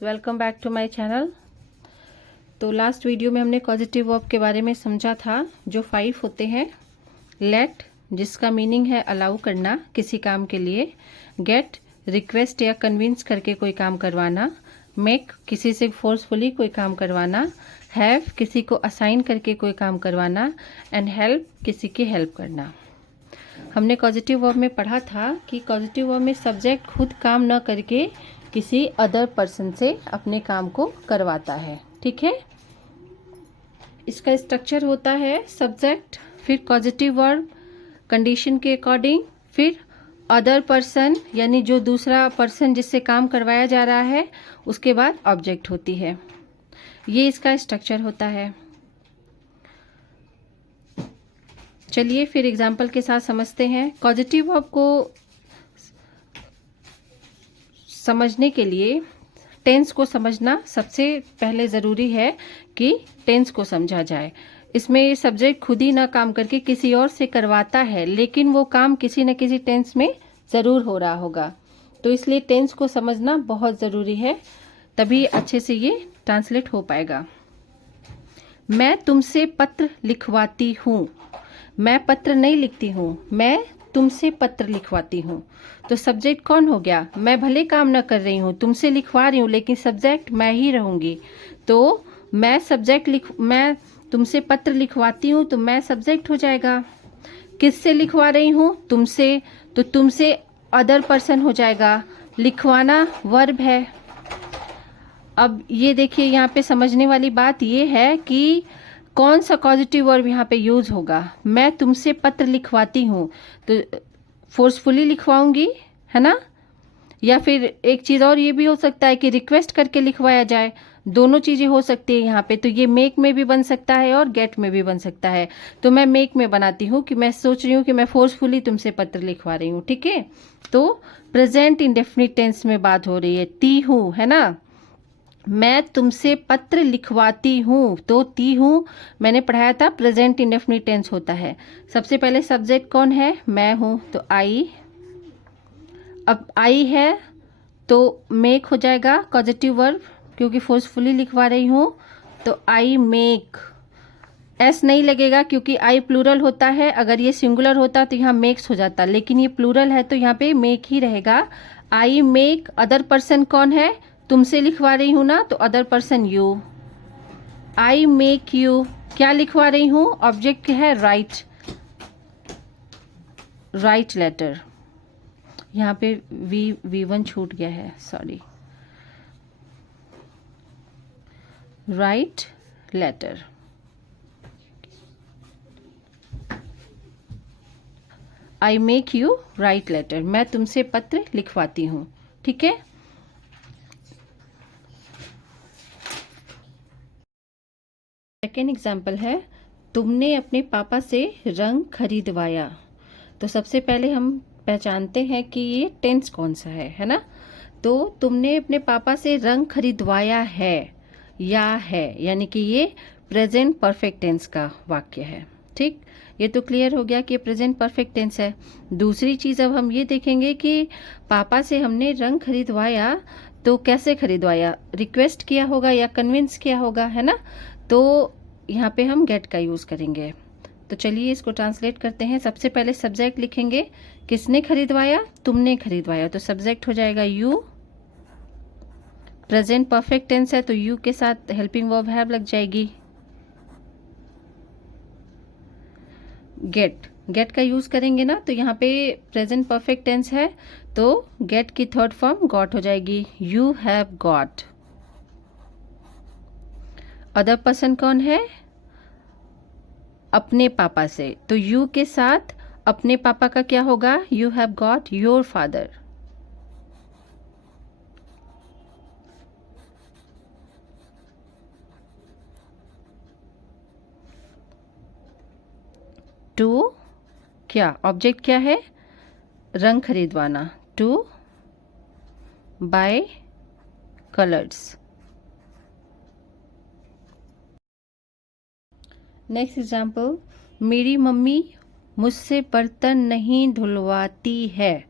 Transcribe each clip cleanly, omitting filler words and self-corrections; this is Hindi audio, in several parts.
Welcome back to my channel. तो लास्ट वीडियो में हमने कॉजेटिव वर्ब के बारे में समझा था, जो 5 होते हैं। लेट, जिसका मीनिंग है अलाउ करना किसी काम के लिए। गेट, रिक्वेस्ट या कन्विंस करके कोई काम करवाना। मेक, किसी से फोर्सफुली कोई काम करवाना। हैव, किसी को असाइन करके कोई काम करवाना। एंड हेल्प, किसी की हेल्प करना। हमने कॉजेटिव वर्ब में पढ़ा था कि कॉजेटिव वर्ब में सब्जेक्ट खुद काम न करके किसी अदर पर्सन से अपने काम को करवाता है। ठीक है, इसका स्ट्रक्चर होता है सब्जेक्ट, फिर कॉजेटिव वर्ब कंडीशन के अकॉर्डिंग, फिर अदर पर्सन यानी जो दूसरा पर्सन जिससे काम करवाया जा रहा है, उसके बाद ऑब्जेक्ट होती है। ये इसका स्ट्रक्चर होता है। चलिए फिर एग्जाम्पल के साथ समझते हैं। कॉजेटिव वर्ब को समझने के लिए टेंस को समझना सबसे पहले ज़रूरी है कि टेंस को समझा जाए। इसमें सब्जेक्ट खुद ही ना काम करके किसी और से करवाता है, लेकिन वो काम किसी न किसी टेंस में ज़रूर हो रहा होगा। तो इसलिए टेंस को समझना बहुत ज़रूरी है, तभी अच्छे से ये ट्रांसलेट हो पाएगा। मैं तुमसे पत्र लिखवाती हूँ। मैं पत्र नहीं लिखती हूँ, मैं तुमसे पत्र लिखवाती हूँ। तो सब्जेक्ट कौन हो गया? मैं भले काम न कर रही हूँ, तुमसे लिखवा रही हूँ, लेकिन सब्जेक्ट मैं ही रहूँगी। तो मैं तुमसे पत्र लिखवाती हूँ, तो मैं सब्जेक्ट हो जाएगा। किससे लिखवा रही हूँ? तुमसे, तो तुमसे अदर पर्सन हो जाएगा। लिखवाना वर्ब है। अब ये देखिए, यहाँ पे समझने वाली बात ये है कि कौन सा कॉजेटिव वर्ब यहाँ पे यूज होगा। मैं तुमसे पत्र लिखवाती हूँ, तो फोर्सफुली लिखवाऊंगी, है ना। या फिर एक चीज़ और ये भी हो सकता है कि रिक्वेस्ट करके लिखवाया जाए। दोनों चीज़ें हो सकती है यहाँ पे। तो ये मेक में भी बन सकता है और गेट में भी बन सकता है। तो मैं मेक में बनाती हूँ कि मैं सोच रही हूँ कि मैं फोर्सफुली तुमसे पत्र लिखवा रही हूँ। ठीक है, तो प्रेजेंट इंडेफिनिट टेंस में बात हो रही है। ती हूँ, है ना। मैं तुमसे पत्र लिखवाती हूँ, तो ती हूँ मैंने पढ़ाया था प्रेजेंट इंडेफिनिट टेंस होता है। सबसे पहले सब्जेक्ट कौन है? मैं हूँ, तो आई। अब आई है तो मेक हो जाएगा कॉजेटिव वर्ब, क्योंकि फोर्सफुली लिखवा रही हूँ, तो आई मेक। एस नहीं लगेगा क्योंकि आई प्लूरल होता है। अगर ये सिंगुलर होता तो यहाँ मेक्स हो जाता, लेकिन ये प्लूरल है तो यहाँ पे मेक ही रहेगा। I make. अदर पर्सन कौन है? तुमसे लिखवा रही हूँ ना, तो other person you. I make you. क्या लिखवा रही हूँ? ऑब्जेक्ट है राइट, राइट लेटर। यहाँ पे V1 छूट गया है, sorry. Write letter. I make you write letter. मैं तुमसे पत्र लिखवाती हूँ। ठीक है, सेकेंड एग्जाम्पल है, तुमने अपने पापा से रंग खरीदवाया। तो सबसे पहले हम पहचानते हैं कि ये टेंस कौन सा है ना। तो तुमने अपने पापा से रंग खरीदवाया है या है, यानी कि ये प्रेजेंट परफेक्ट टेंस का वाक्य है। ठीक, ये तो क्लियर हो गया कि प्रेजेंट परफेक्ट टेंस है। दूसरी चीज़ अब हम ये देखेंगे कि पापा से हमने रंग खरीदवाया, तो कैसे खरीदवाया? रिक्वेस्ट किया होगा या कन्विंस किया होगा, है ना। तो यहाँ पे हम गेट का यूज़ करेंगे। तो चलिए इसको ट्रांसलेट करते हैं। सबसे पहले सब्जेक्ट लिखेंगे। किसने खरीदवाया? तुमने खरीदवाया, तो सब्जेक्ट हो जाएगा यू। प्रेजेंट परफेक्ट टेंस है तो यू के साथ हेल्पिंग वर्ब हैव लग जाएगी। गेट, गेट का यूज़ करेंगे ना, तो यहाँ पे प्रेजेंट परफेक्ट टेंस है तो गेट की थर्ड फॉर्म गॉट हो जाएगी। You have got. Other person कौन है? अपने पापा से, तो यू के साथ अपने पापा का क्या होगा? You have got your father. To, क्या ऑब्जेक्ट क्या है? रंग खरीदवाना। To buy colours. Next example, मेरी मम्मी मुझसे बर्तन नहीं धुलवाती है।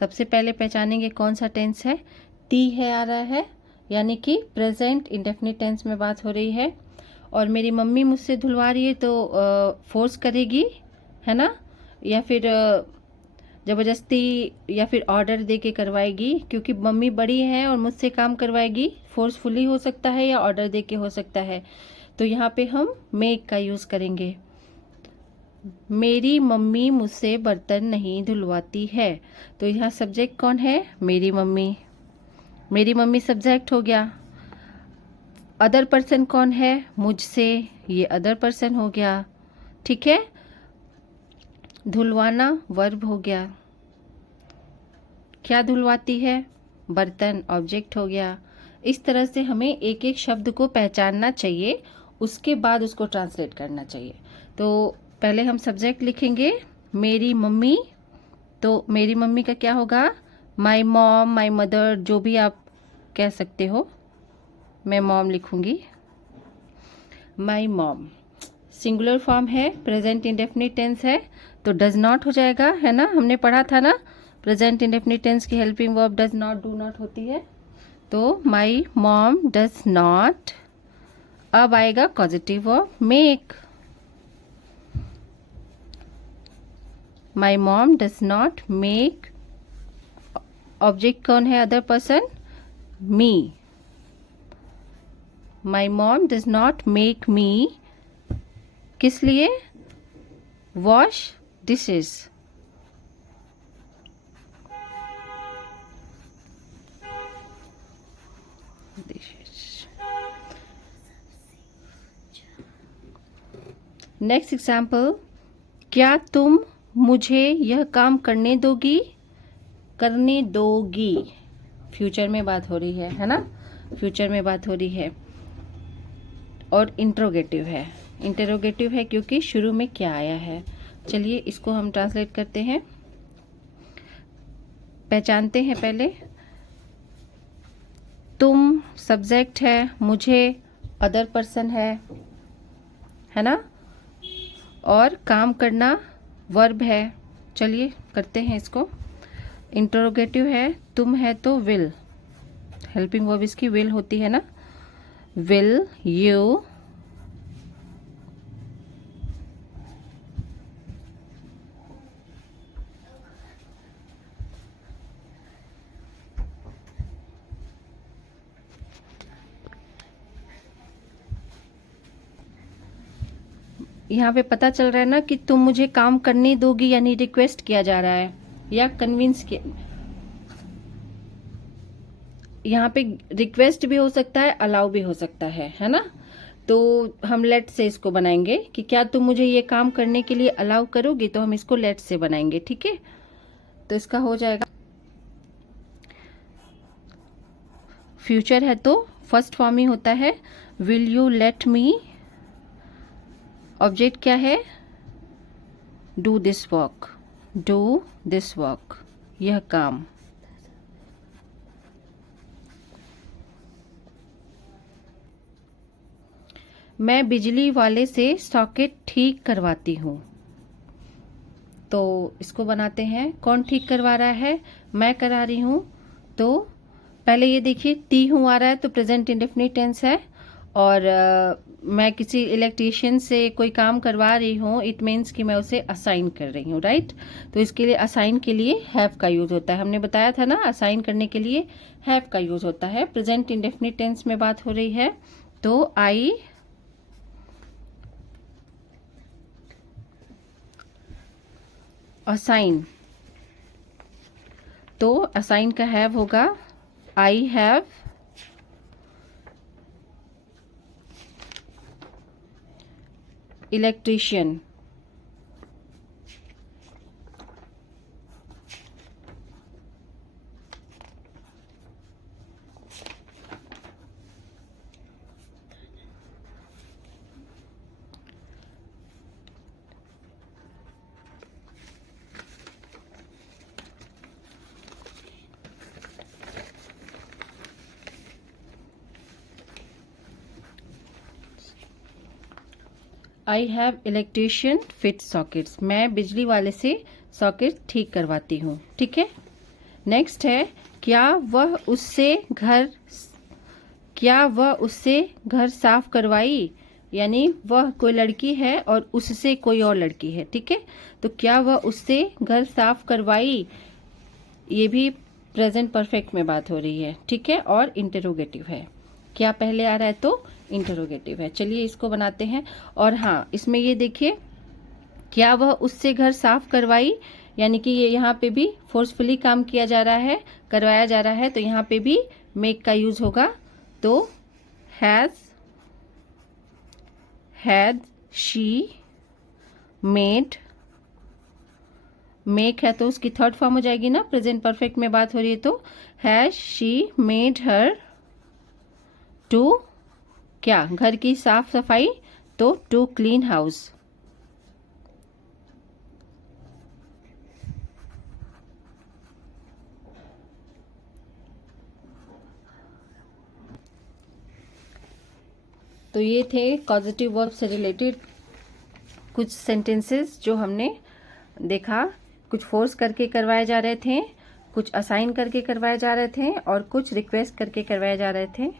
सबसे पहले पहचानेंगे कौन सा टेंस है। ती है आ रहा है, यानी कि प्रेजेंट इंडेफिनिट टेंस में बात हो रही है। और मेरी मम्मी मुझसे धुलवा रही है तो फोर्स करेगी, है ना, या फिर ज़बरदस्ती या फिर ऑर्डर दे के करवाएगी, क्योंकि मम्मी बड़ी है और मुझसे काम करवाएगी। फोर्सफुली हो सकता है या ऑर्डर दे के हो सकता है। तो यहाँ पे हम मेक का यूज़ करेंगे। मेरी मम्मी मुझसे बर्तन नहीं धुलवाती है। तो यहाँ सब्जेक्ट कौन है? मेरी मम्मी। मेरी मम्मी सब्जेक्ट हो गया। अदर पर्सन कौन है? मुझसे, ये अदर पर्सन हो गया। ठीक है। धुलवाना वर्ब हो गया। क्या धुलवाती है? बर्तन, ऑब्जेक्ट हो गया। इस तरह से हमें एक एक शब्द को पहचानना चाहिए, उसके बाद उसको ट्रांसलेट करना चाहिए। तो पहले हम सब्जेक्ट लिखेंगे मेरी मम्मी। तो मेरी मम्मी का क्या होगा? माई मॉम, माई मदर, जो भी आप कह सकते हो। मैं मॉम लिखूंगी, माई मॉम। सिंगुलर फॉर्म है, प्रेजेंट इंडेफिनिट टेंस है, तो डज नॉट हो जाएगा, है ना। हमने पढ़ा था ना, प्रेजेंट इंडेफिनिट टेंस की helping verb does not, do not होती है। तो माई मॉम डज नॉट। अब आएगा positive verb make. My mom does not make. Object कौन है? Other person, me. My mom does not make me. किस लिए? Wash dishes. नेक्स्ट एग्जाम्पल, क्या तुम मुझे यह काम करने दोगी? करने दोगी, फ्यूचर में बात हो रही है ना, फ्यूचर में बात हो रही है। और इंट्रोगेटिव है, इंटरोगेटिव है क्योंकि शुरू में क्या आया है। चलिए इसको हम ट्रांसलेट करते हैं, पहचानते हैं पहले। तुम सब्जेक्ट है, मुझे अदर पर्सन है ना, और काम करना वर्ब है। चलिए करते हैं इसको। इंटरोगेटिव है, तुम है तो विल, हेल्पिंग वर्ब इसकी विल होती है ना। विल यू यहाँ पे पता चल रहा है ना कि तुम मुझे काम करने दोगी, यानी रिक्वेस्ट किया जा रहा है या कन्विंस किया। यहाँ पे रिक्वेस्ट भी हो सकता है, अलाउ भी हो सकता है ना। तो हम लेट से इसको बनाएंगे कि क्या तुम मुझे ये काम करने के लिए अलाउ करोगी, तो हम इसको लेट से बनाएंगे। ठीक है, तो इसका हो जाएगा। फ्यूचर है तो फर्स्ट फॉर्म ही होता है, will you let me. Object क्या है? Do this work, do this work, यह काम। मैं बिजली वाले से सॉकेट ठीक करवाती हूँ। तो इसको बनाते हैं, कौन ठीक करवा रहा है? मैं करा रही हूँ। तो पहले ये देखिए, ती हूँ आ रहा है तो प्रेजेंट इंडेफिनिट टेंस है। और मैं किसी इलेक्ट्रीशियन से कोई काम करवा रही हूँ, इट मीन्स कि मैं उसे असाइन कर रही हूँ, राइट। तो इसके लिए असाइन के लिए हैव का यूज होता है, हमने बताया था ना, असाइन करने के लिए हैव का यूज होता है। प्रेजेंट इंडेफिनिट टेंस में बात हो रही है, तो आई असाइन। तो असाइन का हैव होगा, I have electrician. I have electrician fit sockets, मैं बिजली वाले से सॉकेट ठीक करवाती हूँ। ठीक है, नेक्स्ट है, क्या वह उससे घर क्या वह उससे घर साफ करवाई, यानी वह कोई लड़की है और उससे कोई और लड़की है, ठीक है। तो क्या वह उससे घर साफ करवाई, ये भी प्रेजेंट परफेक्ट में बात हो रही है, ठीक है। और इंटरोगेटिव है, क्या पहले आ रहा है तो इंटरोगेटिव है। चलिए इसको बनाते हैं। और हाँ, इसमें ये देखिए, क्या वह उससे घर साफ करवाई, यानी कि ये यहाँ पे भी फोर्सफुली काम किया जा रहा है, करवाया जा रहा है, तो यहाँ पे भी मेक का यूज होगा। तो हैड शी मेड, मेक है तो उसकी थर्ड फॉर्म हो जाएगी ना, प्रेजेंट परफेक्ट में बात हो रही है तो has she made her to, क्या घर की साफ सफाई, तो टू क्लीन हाउस। तो ये थे कॉजेटिव वर्ब से रिलेटेड कुछ सेंटेंसेस जो हमने देखा। कुछ फोर्स करके करवाए जा रहे थे, कुछ असाइन करके करवाए जा रहे थे और कुछ रिक्वेस्ट करके करवाए जा रहे थे।